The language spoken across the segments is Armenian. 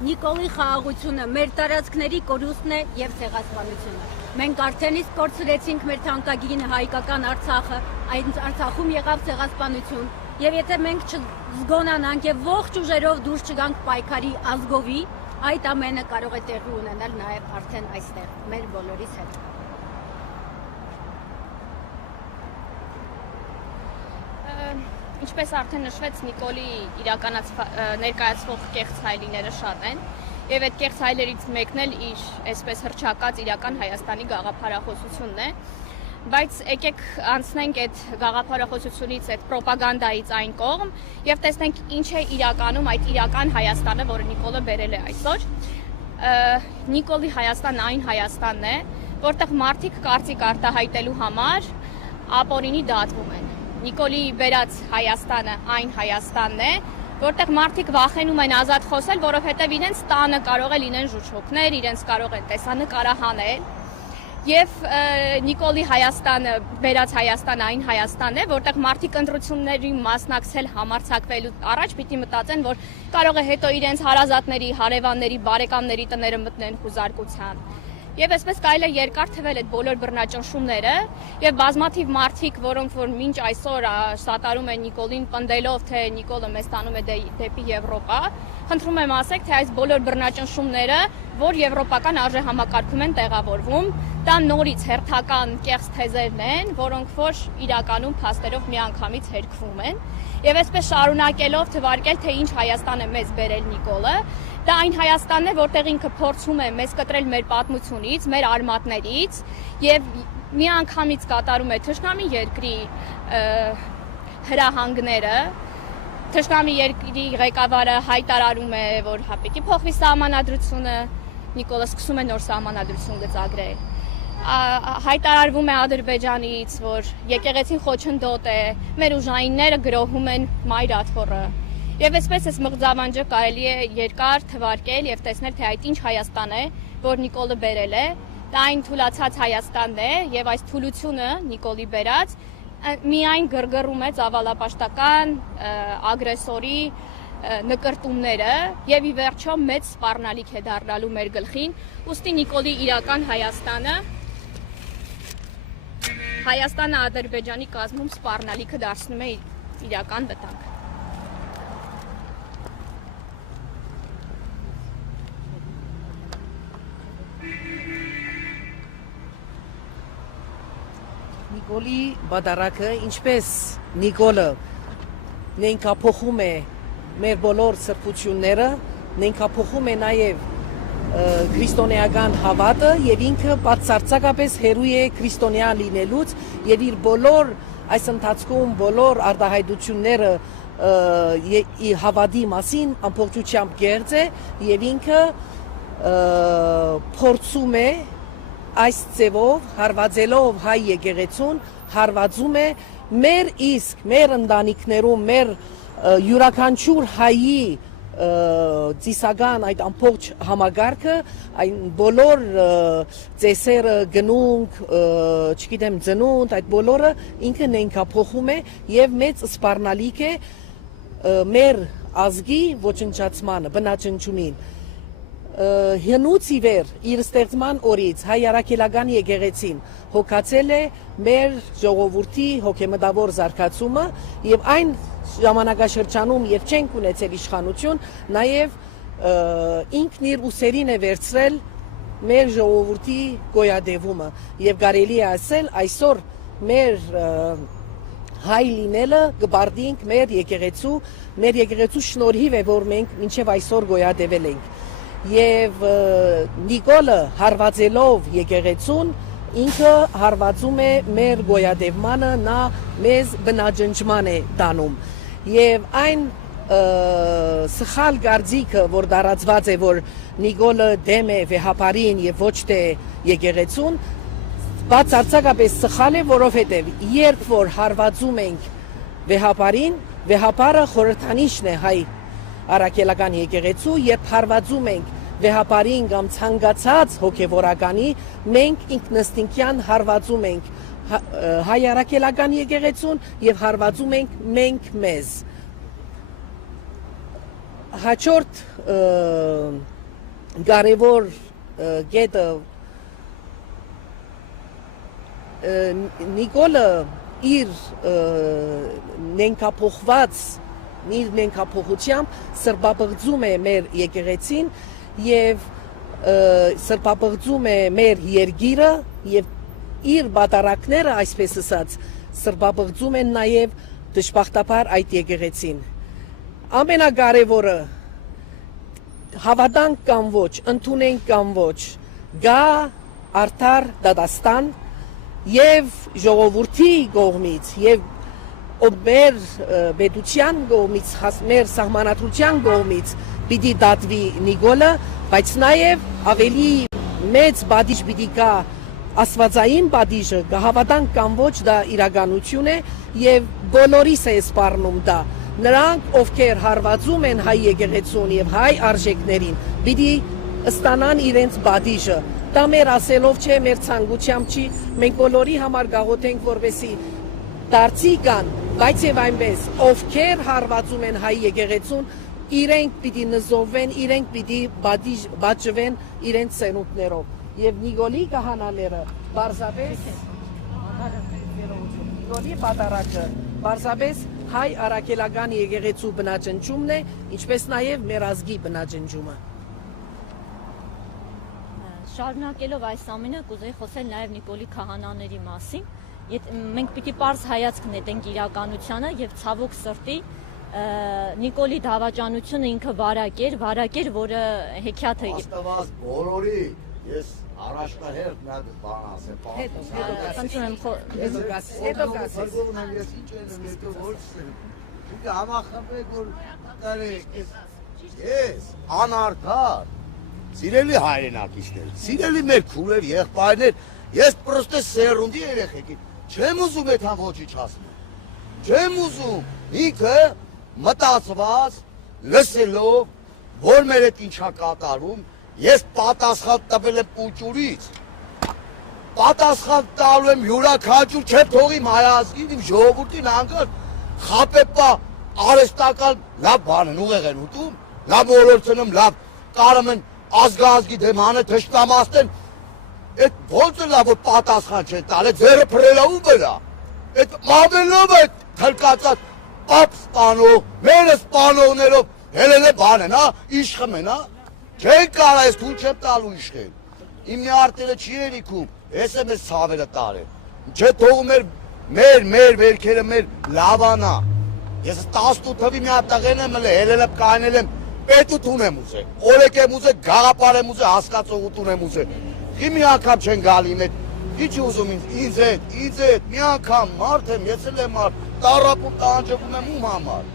Նիկոլի խաղաղությունը մեր տարածքների կորուստն է եւ ցեղասպանությունը։ Մենք արդեն իսկ կորցրեցինք մեր թանկագին հայկական Արցախը, այն Արցախում եղավ ցեղասպանություն, եւ եթե մենք չզգոնանանք եւ ողջ ուժերով դուրս չգանք պայքարի ազգովի, այդ ամենը կարող է տեղի ունենալ նաեւ արդեն այստեղ, մեր բոլորիս հետ։ Ինչպես արդեն նշվեց, Նիկոլի ներկայացվող կեղծ հայելիները շատ են, եւ այդ կեղծ հայելերից մեկն էլ իր այսպես հռչակած իրական Հայաստանի գաղափարախոսությունն է, բայց եկեք անցնենք այդ գաղափարախոսությունից, այդ պրոպագանդայից այն կողմ եւ տեսնենք ինչ է իրականում այդ իրական Հայաստանը, որը Նիկոլը բերել է այսօր։ Նիկոլի Հայաստանն այն Հայաստանն է, որտեղ մարդիկ կարծիք արտահայտելու համար ապօրինի դատվում են։ Նիկոլի բերած Հայաստանը այն Հայաստանն է, որտեղ մարդիկ վախենում են ազատ խոսել, որովհետև իրենց տանը կարող է լինեն ժուժոկներ, իրենց կարող են տեսանկարահանել։ Եվ Նիկոլի Հայաստանը, բերած Հայաստանը այն Հայաստանն է, որտեղ մարդիկ ընտրությունների մասնակցել համարձակվելու առաջ պիտի մտածեն, որ կարող է հետո իրենց հարազատների, հարևանների, բարեկամների տները մտնեն խուզարկության։ Եվ այսպես կարելի է երկար թվել այդ բոլոր բռնաճնշումները եւ բազմաթիվ մարդիկ, որոնք որ մինչ այսօր սատարում են Նիկոլին պնդելով, թե Նիկոլը մեզ տանում է դեպի Եվրոպա, խնդրում եմ ասեք, թե այս բոլոր բռնաճնշումները, որ եվրոպական արժեհամակարգում են տեղավորվում, դա նորից հերթական կեղծ թեզերն են, որոնք որ իրականում փաստերով միանգամից հերքվում են։ Եվ այսպես շարունակելով թվարկել, թե ինչ Հայաստան է մեզ բերել Նիկոլը, դա այն Հայաստանն է, որտեղ ինքը փորձում է մեզ կտրել մեր պատմությունից, մեր արմատներից եւ միանգամից կատարում է թշնամի երկրի հրահանգները։ Թշնամի երկրի ղեկավարը հայտարարում է, որ հապիկի փոխվի սահմանադրությունը, Նիկոլը սկսում է նոր սահմանադրություն գծագրել։ Հայտարարվում է Ադրբեջանից, որ եկեղեցին խոչընդոտ է, մեր ուժայինները գրոհում են Մայր աթոռը։ Եվ այսպես այս մղձավանջը կարելի է երկար թվարկել եւ տեսնել, թե այդ ինչ Հայաստան է, որ Նիկոլը բերել է, դա այն թուլացած Հայաստանն է եւ այս թուլությունը Նիկոլի բերած միայն գրգռում է ծավալապաշտական ագրեսորի նկրտումները եւ ի վերջո մեծ սպառնալիք է դառնալու մեր գլխին, ուստի Նիկոլի իրական Հայաստանը Ադրբեջանի կազմում սպառնալիքը դարձնում է իրական վտանգ։ Նիկոլի բադարակը, ինչպես Նիկոլը նենքափոխում է մեր բոլոր սրբությունները, նենքափոխում է նաև քրիստոնեական հավատը եւ ինքը բացարձակապես հերու է քրիստոնյա լինելուց եւ իր բոլոր այս ընթացքում բոլոր արտահայտությունները հավատի մասին ամբողջությամբ գերծ է եւ ինքը փորձում է այս ձևով հարվածելով հայ եկեղեցուն հարվածում է մեր իսկ մեր ընտանիքներում մեր յուրաքանչյուր հայի ծիսական այդ ամբողջ համագարկը այն բոլոր ծեսերը գնունք չգիտեմ ծնունդ այդ բոլորը ինքը նենքափոխում է եւ մեծ սպառնալիք է մեր ազգի ոչնչացմանը բնաճնչումին հնուց ի վեր իր ստեղծման օրից հայ առաքելական եկեղեցին հոգացել է մեր ժողովրդի հոգեմտավոր զարգացումը եւ այն ժամանակաշրջանում եւ չենք ունեցել իշխանություն նաեւ ինքն իր ուսերին է վերցրել մեր ժողովրդի գոյատևումը եւ կարելի է ասել այսօր մեր հայ լինելը գբարդինք մեր եկեղեցու շնորհիվ է որ մենք մինչեւ այսօր գոյատևել ենք եւ Նիկոլը հարվածելով եկեղեցուն ինքը հարվածում է մեր գոյատևմանը նա մեզ բնաջնջման է տանում եւ այն սխալ գարձիկը որ դարածված է որ Նիկոլը դեմ է վեհապարին եւ ոչ թե եկեղեցուն բացարձակապես սխալ է որովհետեւ երբ որ հարվածում ենք վեհապարին վեհապարը խորհրդանիշն է հայ առաքելական եկեղեցու երբ հարվածում ենք վեհապարին կամ ցանկացած հոգևորականի մենք ինքնըստինքյան հարվածում ենք հայ առաքելական եկեղեցուն եւ հարվածում ենք մենք մեզ Հաջորդ կարևոր գետը Նիկոլը իր նենքափոխությամբ սրբապղծում է մեր եկեղեցին եւ սրբապղծում է մեր երկիրը եւ իր բատարակները, այսպես ասած, սրբապղծում են նաեւ դժբախտաբար այդ եկեղեցին։ Ամենակարևորը հավատանք կամ ոչ, ընդունենք կամ ոչ, գա արդար դատաստան եւ ժողովրդի կողմից եւ մեր պետության կողմից, մեր սահմանադրության կողմից պիտի դատվի Նիկոլը, բայց նաեւ ավելի մեծ բադիժ պիտի գա աստվածային բադիժը, կհավատանք կամ ոչ, դա իրականություն է եւ բոլորիս է սպառնում դա։ Նրանք, ովքեր հարվածում են հայ եկեղեցուն եւ հայ արժեքներին, պիտի ստանան իրենց բադիժը։ Դա մեր ասելով չէ, մեր ցանկությամբ չի, մենք բոլորի համար գաղութենք, որպեսի դարձի կան, բայց եւ այնպես, ովքեր հարվածում են հայ եկեղեցուն, իրենք պիտի նզովվեն, իրենք պիտի բաժվեն իրենց սենունդներով։ Եվ Նիկոլի կահանաները բարձրապես Նիկոլի պատարակը բարձրապես հայ արաքելական եկեղեցու բնաջնջումն է, ինչպես նաեւ մեր ազգի բնաջնջումը։ Շարունակելով այս ամենը, կուզեի խոսել նաև Նիկոլի քահանաների մասին։ Մենք պիտի պարզ հայացք նետենք իրականությանը եւ ցավոք սրտի Նիկոլի դավաճանությունը ինքը վարակ էր, որը հեքիաթը Աստված բոլորի, ես առաջնահերթ նա բան ասեմ, խնդրում եմ հետո գասես։ ես ինչ եմ հետո որսեմ։ Ինքը համախմբեք որ տարեք ես անարդար Սիրելի հայրենակիցներ, սիրելի մեր քուրեր, եղբայրներ, ես պրոստե սերունդի երեխեքի չեմ ուզում այդ համ ոչի չասնել, չեմ ուզում, ինքը մտածված, լսելով, որ մեր այդ ինչա կատարում, ես պատասխան տվել եմ պուճուրից, պատասխան տալու եմ յուրաքանչյուր չեմ թողիմ հայազգին, իմ ժողովուրդին անգար խապեպա արեստական լավ բան են ուղեղ են ուտում, լավ մոլորցնում, լավ կարում են ազգազգի դեմ հանը թշնամասնեն, այդ ոնց լավ որ պատասխան չեն տալ, այդ ձերը փրելա ու բրա, այդ մամելով այդ թլկացած պապ սպանող, մերը սպանողներով, հելել է բան են, իշխում են, չեն կարա ես թույլ չեմ տալու իշխեն, իմ մի արտերը չի երիքում, ես եմ ես ցավերը տարել, չէ թողում մեր վերքերը մեր լավանա, ես 18 թվի մի հատաղեն եմ հելել եմ կանել եմ, պետություն եմ ուզել, օրեք եմ ուզել, գաղապար եմ ուզել, հասկացողություն եմ ուզել, մի անգամ չեն գալի իմ հետ, ինչ ուզում ինձ հետ, մի անգամ մարդ եմ, ես էլ եմ մարդ, տարապում տանջվում եմ ում համար։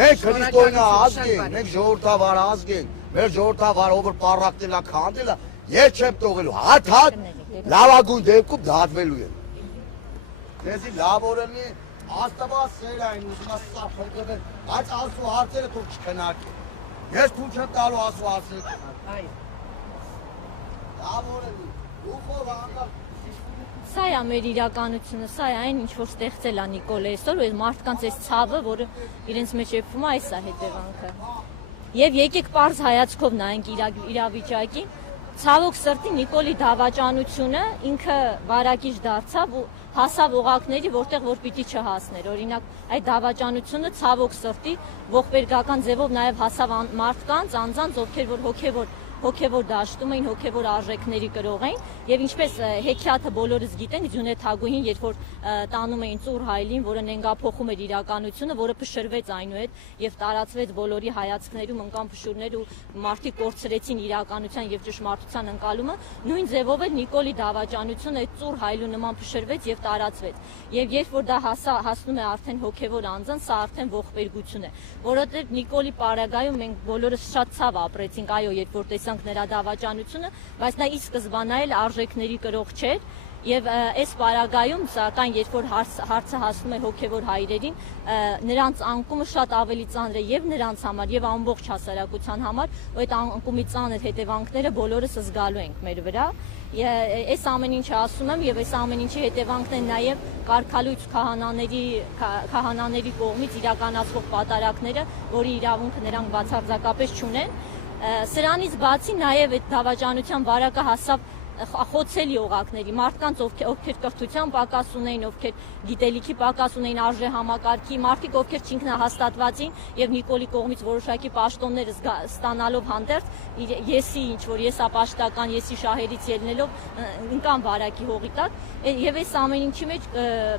Մենք քրիստոնյա ազգ ենք, մենք ժողովրդավար ազգ ենք, մեր ժողովրդավարը որ պառակտելա, քանդելա, ես չեմ տողելու, հատ, լավագույն դեպքում դատվելու եմ։ Դեզի լավ օրենի Աստված սեր այն ուզում ասա փրկվել, բայց ասու հարցերը թող չքնարկեն։ Ես թույլ չեմ տալու ասու հարցերը։ Այո։ Լավ օրենի, ուխով անգամ Սա է մեր իրականությունը, սա է այն, ինչ որ ստեղծել է Նիկոլը այսօր, ու մարդկանց այս ցավը, որը իրենց մեջ եփվում է, այս է հետևանքը։ Եվ եկեք պարզ հայացքով նայենք իրավիճակին, ցավոք սրտի Նիկոլի դավաճանությունը ինքը վարակիչ դարձավ ու հասավ օղակների, որտեղ որ պիտի չհասներ։ Օրինակ, այդ դավաճանությունը ցավոք սրտի ողբերգական ձևով նաև հասավ մարդկանց, անձանց, ովքեր որ հոգևոր դաշտում էին, հոգևոր արժեքների կրող էին, եւ ինչպես հեքիաթը բոլորս գիտեն, Ձյունե Թագուհին, երբ որ տանում էին ծուռ հայլին, որը նենգափոխում էր իրականությունը, որը փշրվեց այնուհետ եւ տարածվեց բոլորի հայացքներում, ընկան փշուրներ ու մարդիկ կորցրեցին իրականության եւ ճշմարտության ընկալումը, նույն ձևով էլ Նիկոլի դավաճանությունը այդ ծուռ հայլու նման փշրվեց եւ տարածվեց։ Եվ երբ որ դա հասնում է արդեն հոգևոր անձան, սա արդեն ողբերգություն է, որովհետեւ Նիկոլի պարագայում մենք բոլորս շատ ցավ ապրեցինք, այո, երբ որ տեսանք նրա դավաճանությունը, բայց նա ի սկզբանե էլ արժեքների կրող չէր Եվ այս պարագայում, սակայն երբ որ հարցը հասնում է հոգևոր հայրերին, նրանց անկումը շատ ավելի ծանր է եւ նրանց համար եւ ամբողջ հասարակության համար, ու այդ անկումի ծանր հետևանքները բոլորս զգալու ենք մեր վրա։ Այս ամեն ինչը ասում եմ եւ այս ամեն ինչի հետևանքն են նաեւ կարգալույց քահանաների կողմից իրականացվող պատարակները, որի իրավունքը նրանք բացարձակապես չունեն։ Սրանից բացի նաեւ այդ դավաճանության վարակը հասավ խոցելի օղակների, մարդկանց ովքեր կրթության պակաս ունեին, ովքեր գիտելիքի պակաս ունեին, արժե համակարգի, մարդիկ ովքեր չինքնահաստատված էին եւ Նիկոլի կողմից որոշակի պաշտոններ ստանալով հանդերձ եսի ինչ որ եսապաշտական, եսի շահերից ելնելով ընկան վարակի հողի տակ եւ այս ամեն ինչի մեջ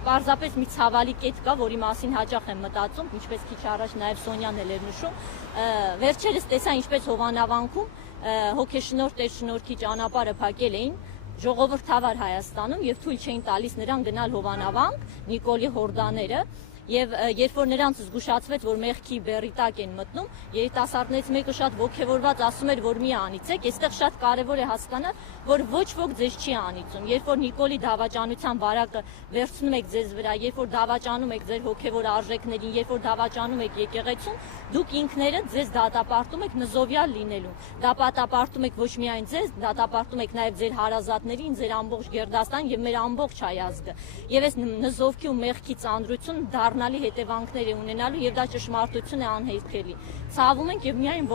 պարզապես մի ցավալի կետ կա, որի մասին հաճախ եմ մտածում, ինչպես քիչ առաջ նաեւ Սոնյան էլ էր նշում, վերջերս տեսա ինչպես Հովանավանքում հոգեշնորհ Տեր-շնորհքի ճանապարհը փակել էին ժողովրդավար Հայաստանում եւ թույլ չէին տալիս նրան գնալ Հովանավանք, Նիկոլի հորդաները եւ երբ որ նրանց զգուշացվեց, որ մեղքի բեռի տակ են մտնում, երիտասարդներից մեկը շատ ողջևորված ասում էր, որ մի անիծեք, այստեղ շատ կարեւոր է հասկանալ, որ ոչ ոք ձեզ չի անիծում։ Երբ որ Նիկոլի դավաճանության վարակը վերցնում եք ձեզ վրա, երբ որ դավաճանում եք ձեր հոգևոր արժեքներին, երբ որ դավաճանում եք եկեղեցուն, դուք ինքներդ ձեզ դատապարտում եք նզովյալ լինելու։ Դատապարտում եք ոչ միայն ձեզ, դատապարտում եք նաեւ ձեր հարազատներին, ձեր ամբողջ Գերդաստան եւ մեր ամբողջ հայ ազգը։ Եվ այս նզովքի ու մեղքի ծանրությունը դառնալի հետևանքներ է ունենալու եւ դա ճշմարտություն է անհետքելի։ Ցավում ենք եւ միայն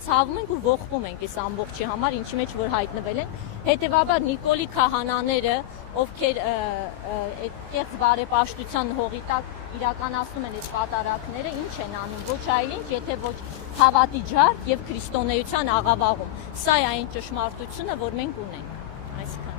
ցավում ենք ու ողբում ենք այս ամբողջի համար, ինչի մեջ որ հայտնվել են։ Հետևաբար Նիկոլի քահանաները, ովքեր այդ կեղծ բարեպաշտության հողի տակ իրականացնում են այս պատարակները, ինչ են անում, ոչ այլ ինչ, եթե ոչ հավատի ջահ եւ քրիստոնեության աղավաղում։ Սա է այն ճշմարտությունը, որ մենք ունենք։ Այսքան